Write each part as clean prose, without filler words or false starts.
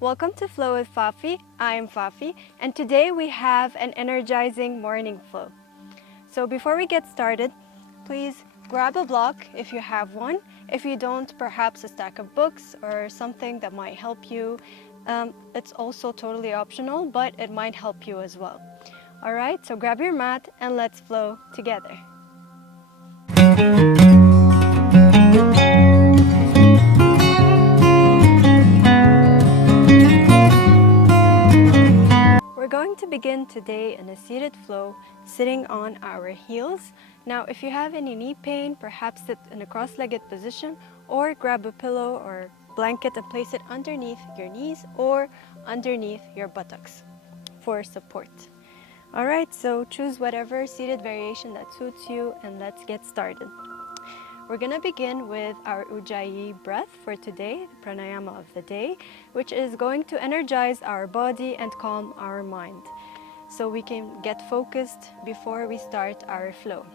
Welcome to Flow with Fafi. I am Fafi, and today we have an energizing morning flow. So before we get started, please grab a block if you have one. If you don't, perhaps a stack of books or something that might help you. It's also totally optional, but it might help you as well. All right, so grab your mat and let's flow together. We're going to begin today in a seated flow, sitting on our heels. Now, if you have any knee pain, perhaps sit in a cross-legged position or grab a pillow or blanket and place it underneath your knees or underneath your buttocks for support. All right, so choose whatever seated variation that suits you and let's get started. We're going to begin with our ujjayi breath for today, the pranayama of the day, which is going to energize our body and calm our mind so we can get focused before we start our flow.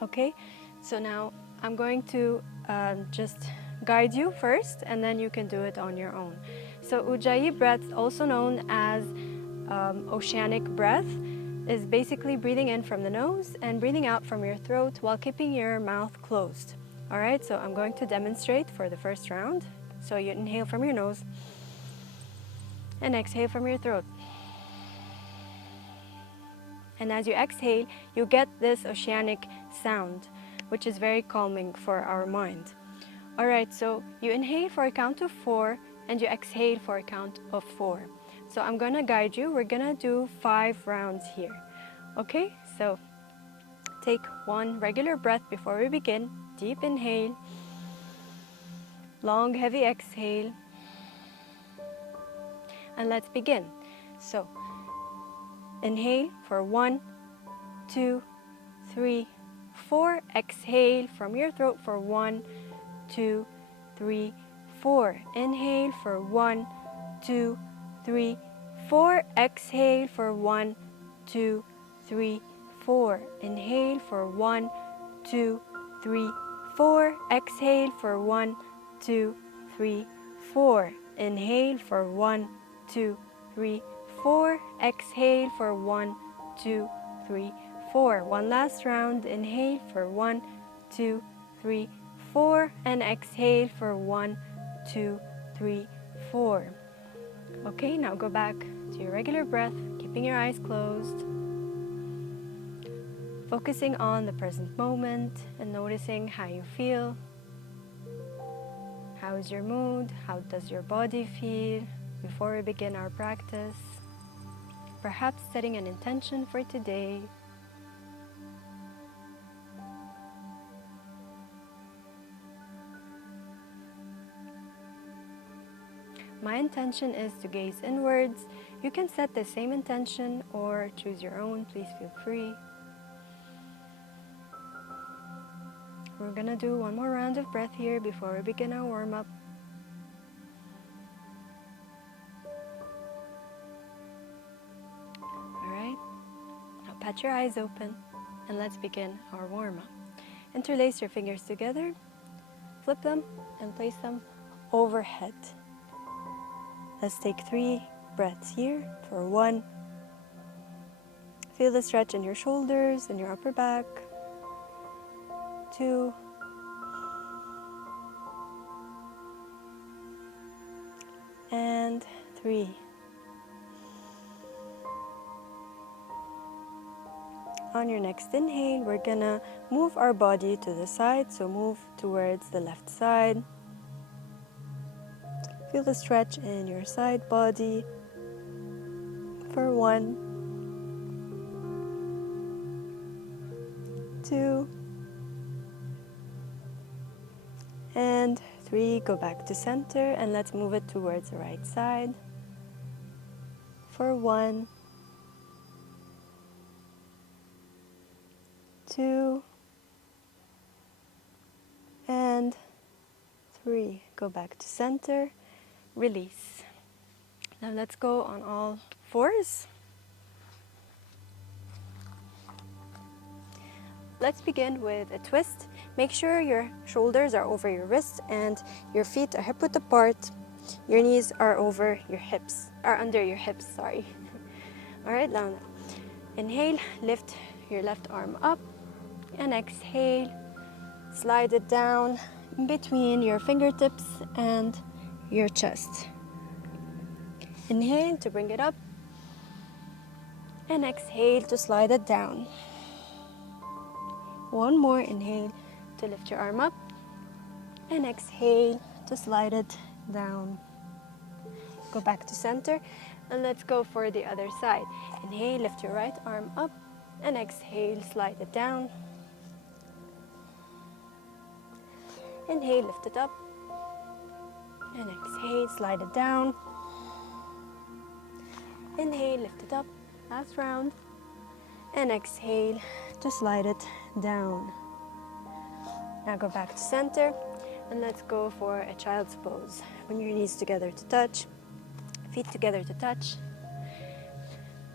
Okay, so now I'm going to just guide you first and then you can do it on your own. So ujjayi breath, also known as oceanic breath, is basically breathing in from the nose and breathing out from your throat while keeping your mouth closed. All right, so I'm going to demonstrate for the first round. So you inhale from your nose and exhale from your throat. And as you exhale, you get this oceanic sound, which is very calming for our mind. All right, so you inhale for a count of 4 and you exhale for a count of 4. So I'm gonna guide you. We're gonna do 5 rounds here. Okay, so take one regular breath before we begin. Deep inhale, long heavy exhale, and let's begin. So inhale for 1, 2, 3, 4. Exhale from your throat for 1, 2, 3, 4. Inhale for 1, 2, 3, 4. Exhale for 1, 2, 3, 4. Inhale for 1, 2, 3, 4. Exhale for 1, 2, 3, 4. Inhale for 1, 2, 3, 4. Exhale for 1, 2, 3, 4. One last round. Inhale for 1, 2, 3, 4. And exhale for 1, 2, 3, 4. Okay, now go back to your regular breath, keeping your eyes closed, focusing on the present moment and noticing how you feel. How is your mood? How does your body feel before we begin our practice? Perhaps setting an intention for today. My intention is to gaze inwards. You can set the same intention or choose your own. Please feel free. We're gonna do one more round of breath here before we begin our warm-up. All right, now pat your eyes open and let's begin our warm-up. Interlace your fingers together, flip them and place them overhead. Let's take 3 breaths here for 1. Feel the stretch in your shoulders and your upper back. 2. And 3. On your next inhale, we're gonna move our body to the side, so move towards the left side. Feel the stretch in your side body for 1, 2, and 3. Go back to center and let's move it towards the right side for 1, 2, and 3. Go back to center. Release. Now let's go on all 4s. Let's begin with a twist. Make sure your shoulders are over your wrists and your feet are hip width apart. your knees are over your hips, are under your hips, sorry. All right, now inhale, lift your left arm up, and exhale, slide it down in between your fingertips and your chest. Inhale to bring it up, and exhale to slide it down. One more, inhale to lift your arm up, and exhale to slide it down. Go back to center, and let's go for the other side. Inhale, lift your right arm up, and exhale, slide it down. Inhale, lift it up, and exhale, slide it down. Inhale, lift it up, last round, and exhale to slide it down. Now go back to center, and let's go for a child's pose. Bring your knees together to touch, feet together to touch.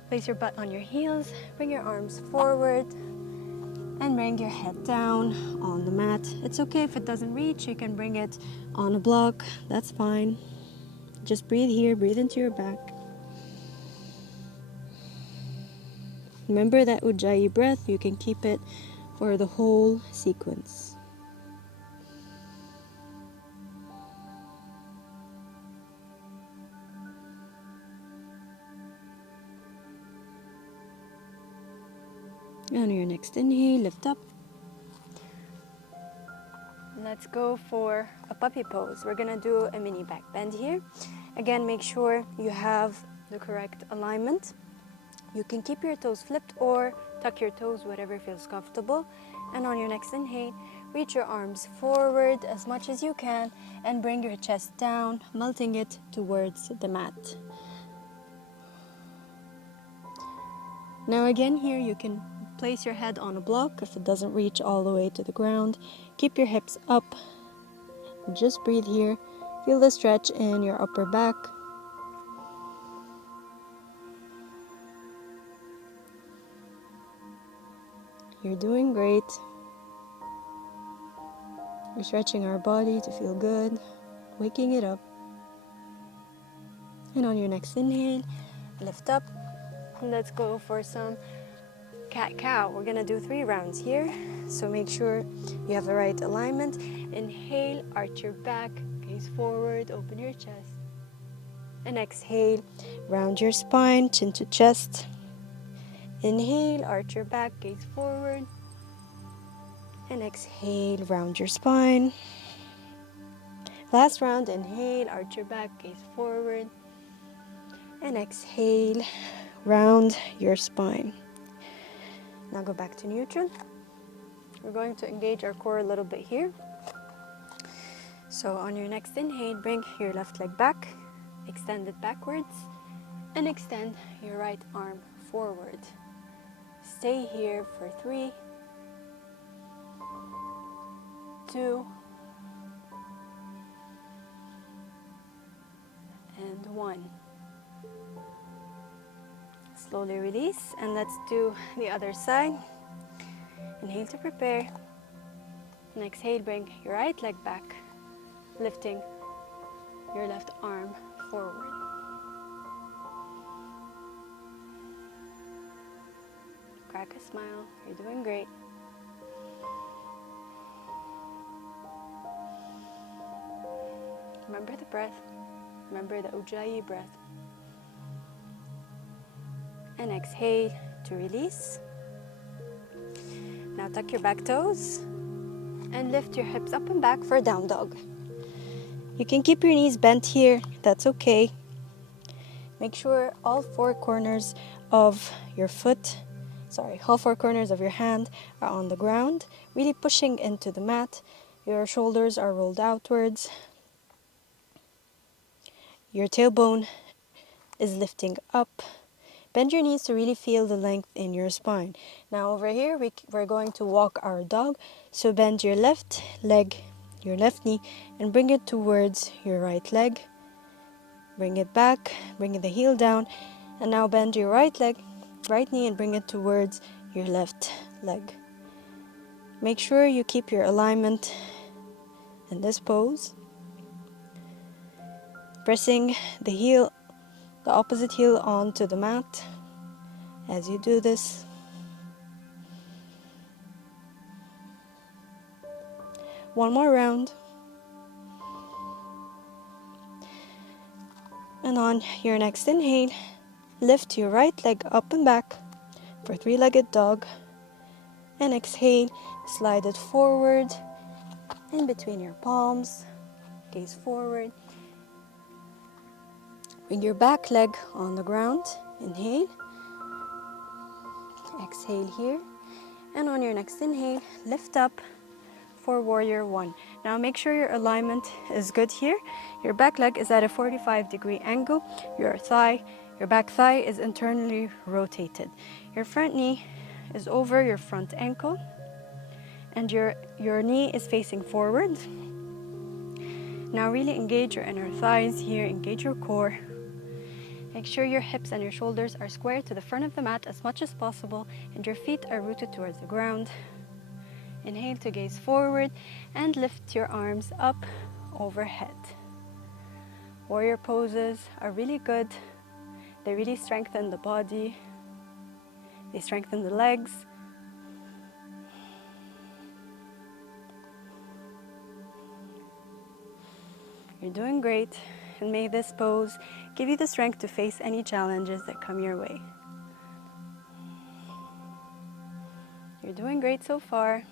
Place your butt on your heels, bring your arms forward, and bring your head down on the mat. It's okay if it doesn't reach, you can bring it on a block, that's fine. Just breathe here, breathe into your back. Remember that ujjayi breath, you can keep it for the whole sequence. And on your next inhale, lift up. Let's go for a puppy pose. We're gonna do a mini back bend here. Again, make sure you have the correct alignment. You can keep your toes flipped or tuck your toes, whatever feels comfortable. And on your next inhale, reach your arms forward as much as you can and bring your chest down, melting it towards the mat. Now again here, you can place your head on a block if it doesn't reach all the way to the ground. Keep your hips up. Just breathe here. Feel the stretch in your upper back. You're doing great. We're stretching our body to feel good, waking it up. And on your next inhale, lift up. And let's go for some cat-cow. We're gonna do 3 rounds here, so make sure you have the right alignment. Inhale, arch your back, gaze forward, open your chest. And exhale, round your spine, chin to chest. Inhale, arch your back, gaze forward. And exhale, round your spine. Last round, inhale, arch your back, gaze forward. And exhale, round your spine. Now go back to neutral. We're going to engage our core a little bit here. So on your next inhale, bring your left leg back, extend it backwards, and extend your right arm forward. Stay here for 3, 2, and 1. Slowly release, and let's do the other side. Inhale to prepare, and exhale, bring your right leg back, lifting your left arm forward. Crack a smile, you're doing great. Remember the breath, remember the ujjayi breath. And exhale to release. Now tuck your back toes and lift your hips up and back for down dog. You can keep your knees bent here, that's okay. Make sure all 4 corners of your hand are on the ground, really pushing into the mat. Your shoulders are rolled outwards. Your tailbone is lifting up. Bend your knees to really feel the length in your spine. Now over here, we're going to walk our dog. So bend your left leg, your left knee, and bring it towards your right leg. Bring it back, bring the heel down. And now bend your right knee, and bring it towards your left leg. Make sure you keep your alignment in this pose. pressing the opposite heel onto the mat as you do this. One more round. And on your next inhale, lift your right leg up and back for three-legged dog. And exhale, slide it forward in between your palms, gaze forward. Bring your back leg on the ground. Inhale. Exhale here. And on your next inhale, lift up for warrior one. Now make sure your alignment is good here. Your back leg is at a 45-degree angle. Your back thigh is internally rotated. Your front knee is over your front ankle, and your knee is facing forward. Now really engage your inner thighs here, engage your core. Make sure your hips and your shoulders are square to the front of the mat as much as possible, and your feet are rooted towards the ground. Inhale to gaze forward and lift your arms up overhead. Warrior poses are really good. They really strengthen the body. They strengthen the legs. You're doing great, and may this pose give you the strength to face any challenges that come your way. You're doing great so far.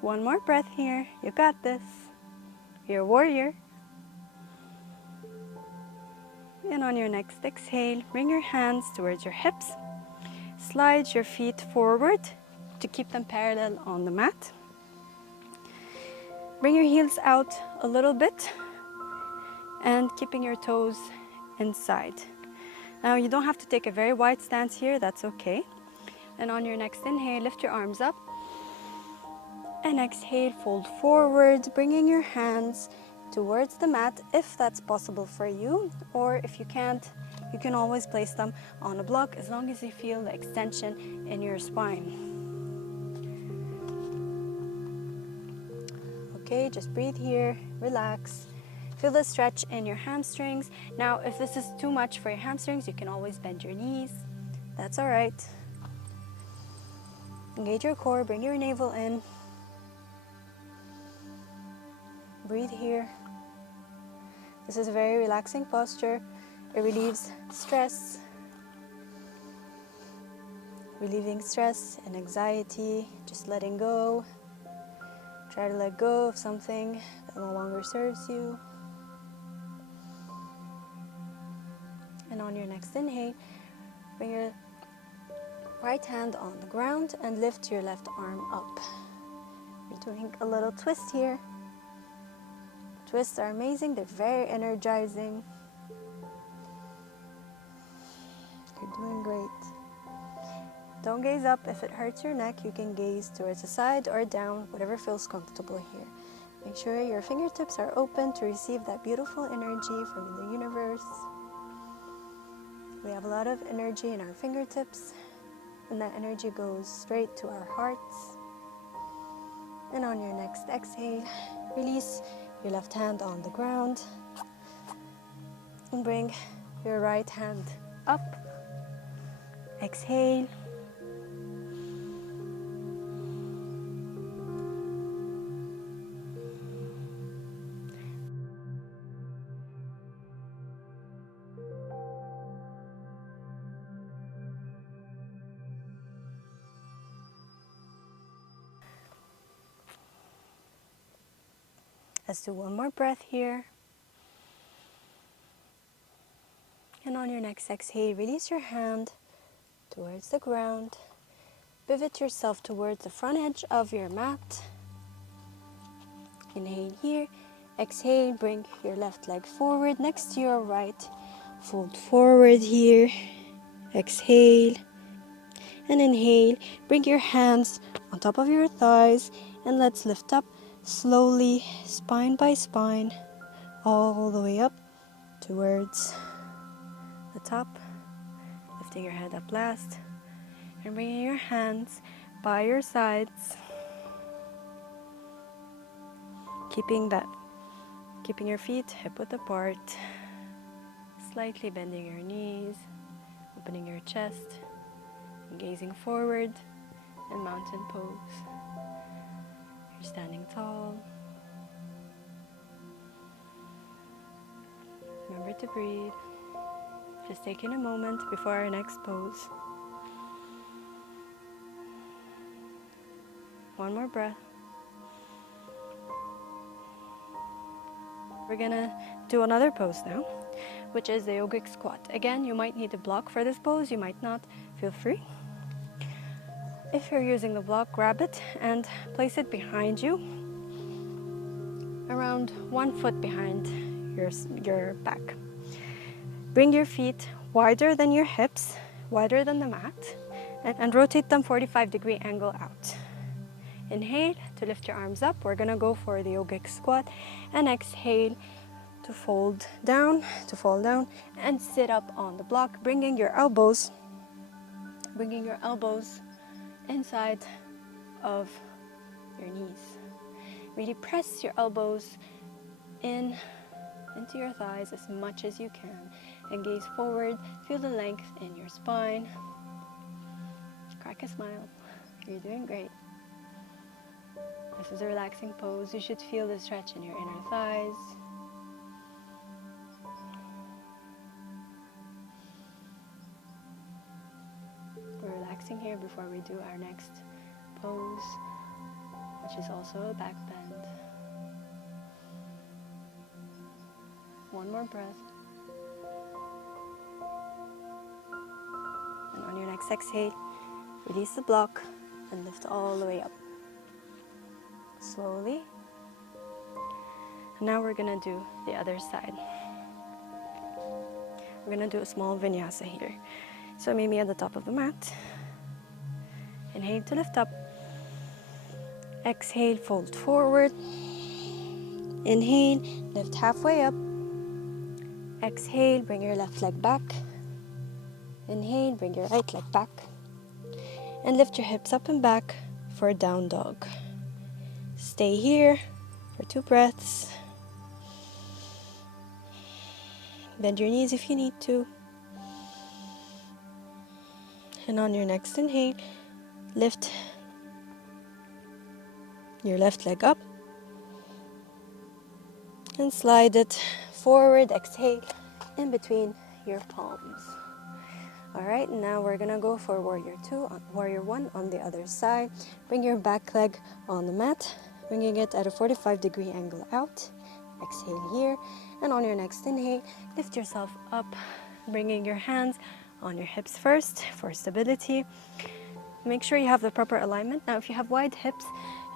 One more breath here. You got this. You're a warrior. And on your next exhale, bring your hands towards your hips. Slide your feet forward to keep them parallel on the mat. Bring your heels out a little bit and keeping your toes inside. Now you don't have to take a very wide stance here, that's okay. And on your next inhale, lift your arms up. And exhale, fold forward, bringing your hands towards the mat if that's possible for you, or if you can't, you can always place them on a block as long as you feel the extension in your spine. Okay, just breathe here, relax. Feel the stretch in your hamstrings. Now, if this is too much for your hamstrings, you can always bend your knees. That's all right. Engage your core, bring your navel in. Breathe here. This is a very relaxing posture. It relieves stress, relieving stress and anxiety, just letting go. Try to let go of something that no longer serves you. And on your next inhale, bring your right hand on the ground and lift your left arm up. We're doing a little twist here. Twists are amazing, they're very energizing. You're doing great. Don't gaze up. If it hurts your neck, you can gaze towards the side or down, whatever feels comfortable here. Make sure your fingertips are open to receive that beautiful energy from the universe. We have a lot of energy in our fingertips, and that energy goes straight to our hearts. And on your next exhale, release your left hand on the ground and bring your right hand up. Exhale. Let's do one more breath here. And on your next exhale, release your hand towards the ground. Pivot yourself towards the front edge of your mat. Inhale here. Exhale, bring your left leg forward next to your right. Fold forward here. Exhale. And inhale. Bring your hands on top of your thighs. And let's lift up slowly, spine by spine, all the way up towards the top. Lifting your head up last. And bringing your hands by your sides. keeping your feet hip width apart, slightly bending your knees, opening your chest, and gazing forward in mountain pose. You're standing tall. Remember to breathe. Just taking a moment before our next pose. One more breath. We're gonna do another pose now, which is the yogic squat. Again, you might need a block for this pose, you might not. Feel free. If you're using the block, grab it and place it behind you, around 1 foot behind your back. Bring your feet wider than your hips, wider than the mat, and rotate them 45-degree angle out. Inhale to lift your arms up. We're gonna go for the yogic squat, and exhale to fall down, and sit up on the block, bringing your elbows inside of your knees. Really press your elbows into your thighs as much as you can, and gaze forward. Feel the length in your spine. Crack a smile. You're doing great. This is a relaxing pose. You should feel the stretch in your inner thighs. We're relaxing here before we do our next pose, which is also a back bend. One more breath. And on your next exhale, release the block and lift all the way up. Slowly. And now we're gonna do the other side. We're gonna do a small vinyasa here. So meet me at the top of the mat. Inhale to lift up. Exhale, fold forward. Inhale, lift halfway up. Exhale, bring your left leg back. Inhale, bring your right leg back. And lift your hips up and back for a down dog. Stay here for 2 breaths. Bend your knees if you need to. And on your next inhale, lift your left leg up and slide it forward. Exhale in between your palms. All right, now we're gonna go for warrior 1 on the other side. Bring your back leg on the mat, bringing it at a 45-degree angle out. Exhale here, and on your next inhale, lift yourself up, bringing your hands on your hips first for stability. Make sure you have the proper alignment. Now, if you have wide hips,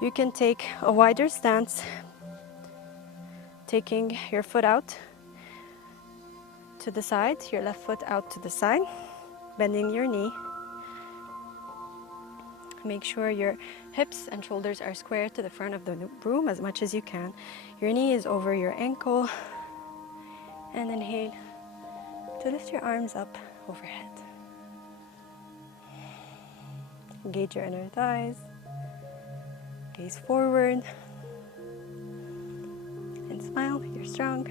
you can take a wider stance, taking your foot out to the side, your left foot out to the side, bending your knee. Make sure your hips and shoulders are square to the front of the room as much as you can. Your knee is over your ankle. And inhale to lift your arms up overhead. Engage your inner thighs. Gaze forward. And smile. You're strong.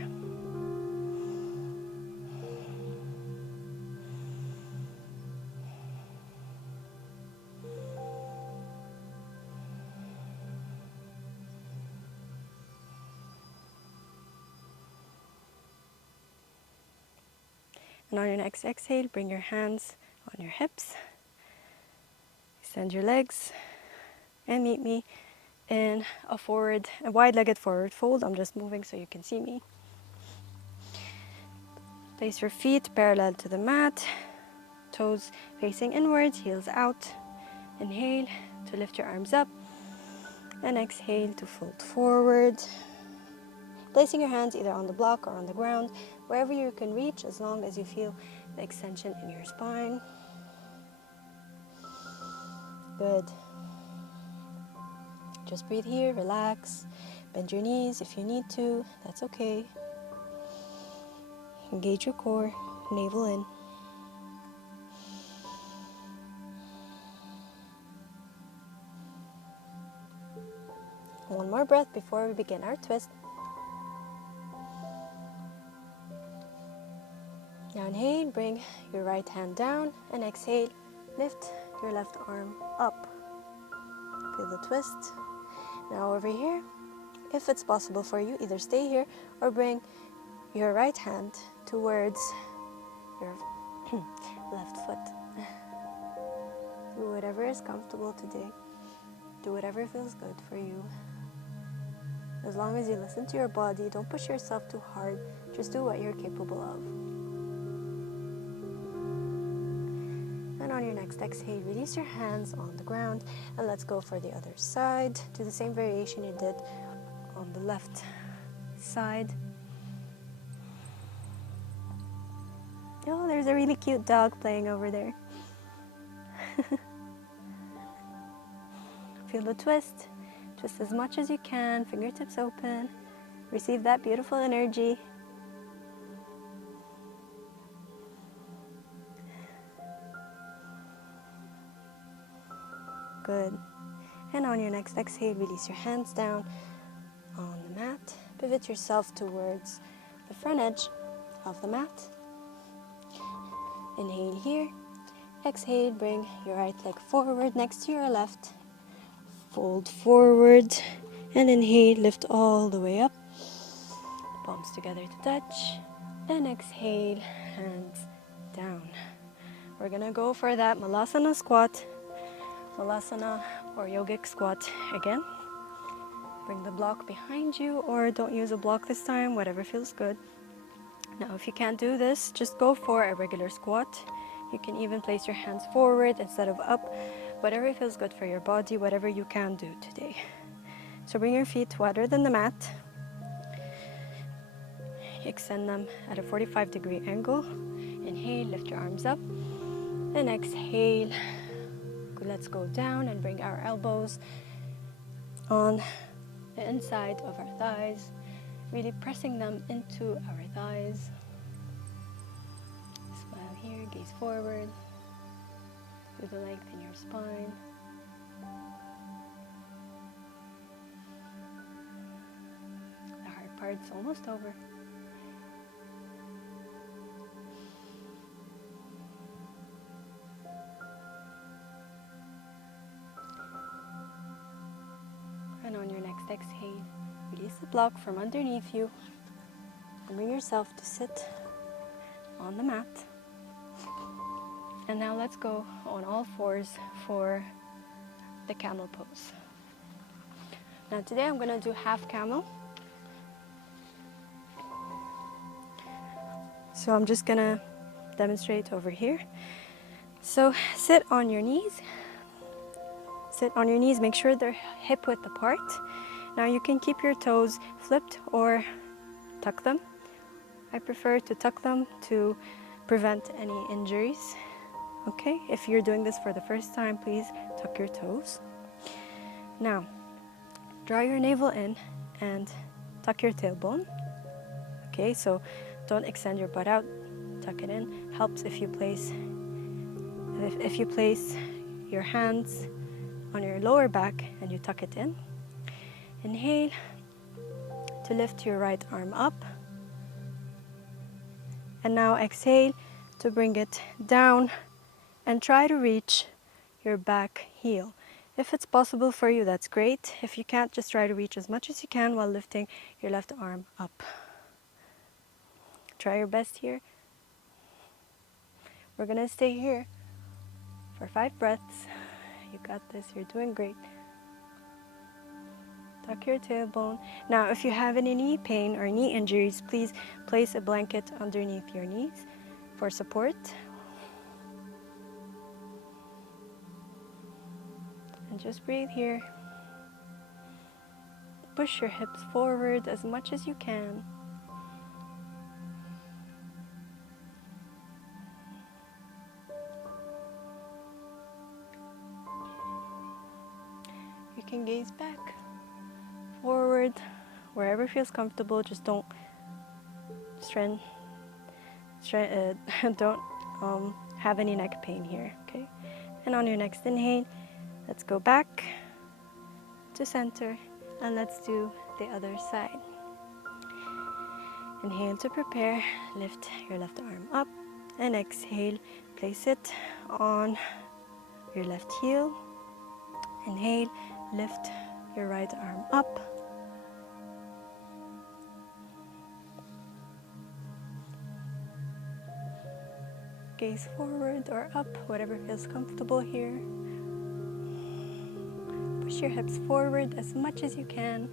And on your next exhale, bring your hands on your hips. Extend your legs and meet me in a wide-legged forward fold. I'm just moving so you can see me. Place your feet parallel to the mat, toes facing inwards, heels out. Inhale to lift your arms up, and exhale to fold forward. Placing your hands either on the block or on the ground, wherever you can reach, as long as you feel the extension in your spine. Good. Just breathe here, relax. Bend your knees if you need to, that's okay. Engage your core, navel in. One more breath before we begin our twist. Now inhale, bring your right hand down, and exhale, lift your left arm up. Feel the twist. Now over here, if it's possible for you, either stay here or bring your right hand towards your left foot. Do whatever is comfortable today. Do whatever feels good for you. As long as you listen to your body, don't push yourself too hard. Just do what you're capable of. And on your next exhale, release your hands on the ground, and let's go for the other side. Do the same variation you did on the left side. Oh, there's a really cute dog playing over there. Feel the twist. Twist as much as you can, fingertips open. Receive that beautiful energy. Good. And on your next exhale, release your hands down on the mat. Pivot yourself towards the front edge of the mat. Inhale here. Exhale, bring your right leg forward next to your left. Fold forward and inhale, lift all the way up. Palms together to touch. And exhale, hands down. We're gonna go for that malasana squat. Malasana or yogic squat again. Bring the block behind you, or don't use a block this time, whatever feels good. Now if you can't do this, just go for a regular squat. You can even place your hands forward instead of up. Whatever feels good for your body, whatever you can do today. So bring your feet wider than the mat. Extend them at a 45-degree angle. Inhale, lift your arms up. And exhale. Let's go down and bring our elbows on the inside of our thighs. Really pressing them into our thighs. Smile here, gaze forward. Feel the length in your spine. The hard part's almost over. And on your next exhale, release the block from underneath you and bring yourself to sit on the mat. And now let's go on all fours for the camel pose. Now today I'm going to do half camel. So I'm just going to demonstrate over here. So sit on your knees. Sit on your knees, make sure they're hip width apart. Now you can keep your toes flipped or tuck them. I prefer to tuck them to prevent any injuries. Okay, if you're doing this for the first time, please tuck your toes. Now, draw your navel in and tuck your tailbone. Okay, so don't extend your butt out, tuck it in. Helps if you place your hands on your lower back and you tuck it in. Inhale to lift your right arm up. And now exhale to bring it down and try to reach your back heel. If it's possible for you, that's great. If you can't, just try to reach as much as you can while lifting your left arm up. Try your best here. We're gonna stay here for 5 breaths. You got this, you're doing great. Tuck your tailbone. Now, if you have any knee pain or knee injuries, please place a blanket underneath your knees for support. And just breathe here. Push your hips forward as much as you can. You can gaze back, forward, wherever feels comfortable. Just don't don't have any neck pain here, okay? And on your next inhale, let's go back to center And let's do the other side. Inhale to prepare, lift your left arm up, and exhale, place it on your left heel. Inhale, lift your right arm up. Gaze forward or up, whatever feels comfortable here. Push your hips forward as much as you can.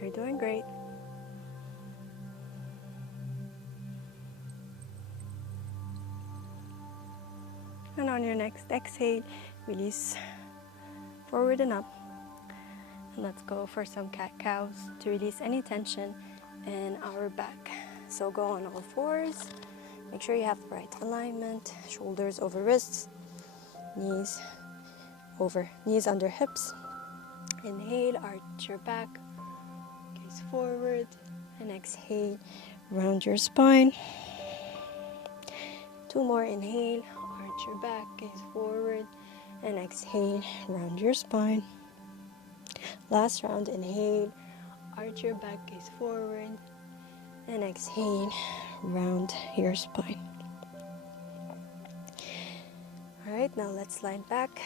You're doing great. And on your next exhale, release forward and up. And let's go for some cat-cows to release any tension in our back. So go on all fours. Make sure you have the right alignment. Shoulders over wrists. Knees under hips. Inhale, arch your back. Gaze forward. And exhale, round your spine. 2 more. Inhale, arch your back, gaze forward. And exhale, round your spine. Last round, inhale, arch your back, gaze forward. And exhale, round your spine. Alright, now let's slide back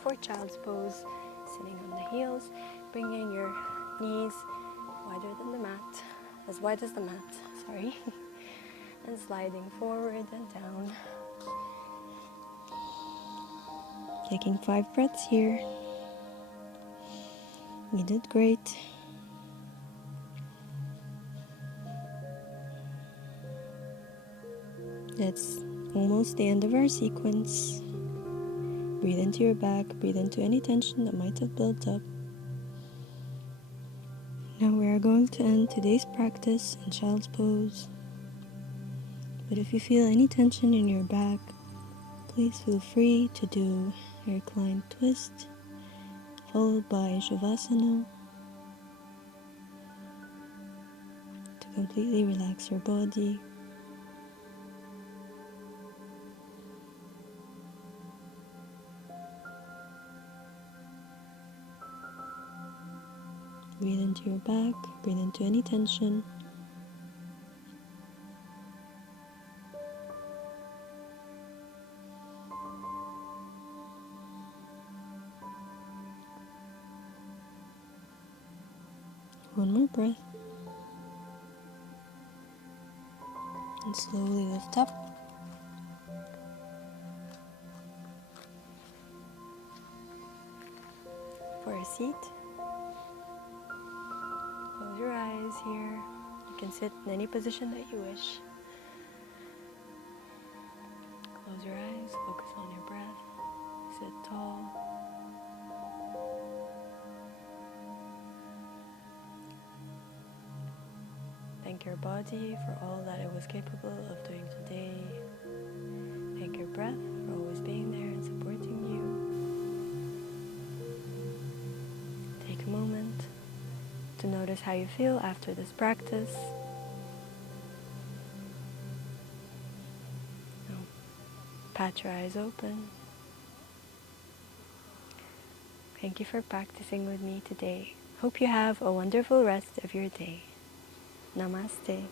for child's pose, sitting on the heels, bringing your knees wider than the mat, as wide as the mat, sorry, and sliding forward and down. Taking 5 breaths here. You did great. That's almost the end of our sequence. Breathe into your back, breathe into any tension that might have built up. Now we are going to end today's practice in child's pose. But if you feel any tension in your back, please feel free to do a reclined twist, followed by Shavasana, to completely relax your body. Breathe into your back, breathe into any tension. One more breath. And slowly lift up. For a seat. Close your eyes here. You can sit in any position that you wish. Close your eyes, focus on your breath. Sit tall. Thank your body for all that it was capable of doing today. Thank your breath for always being there and supporting you. Take a moment to notice how you feel after this practice. Now, pat your eyes open. Thank you for practicing with me today. Hope you have a wonderful rest of your day. Namaste.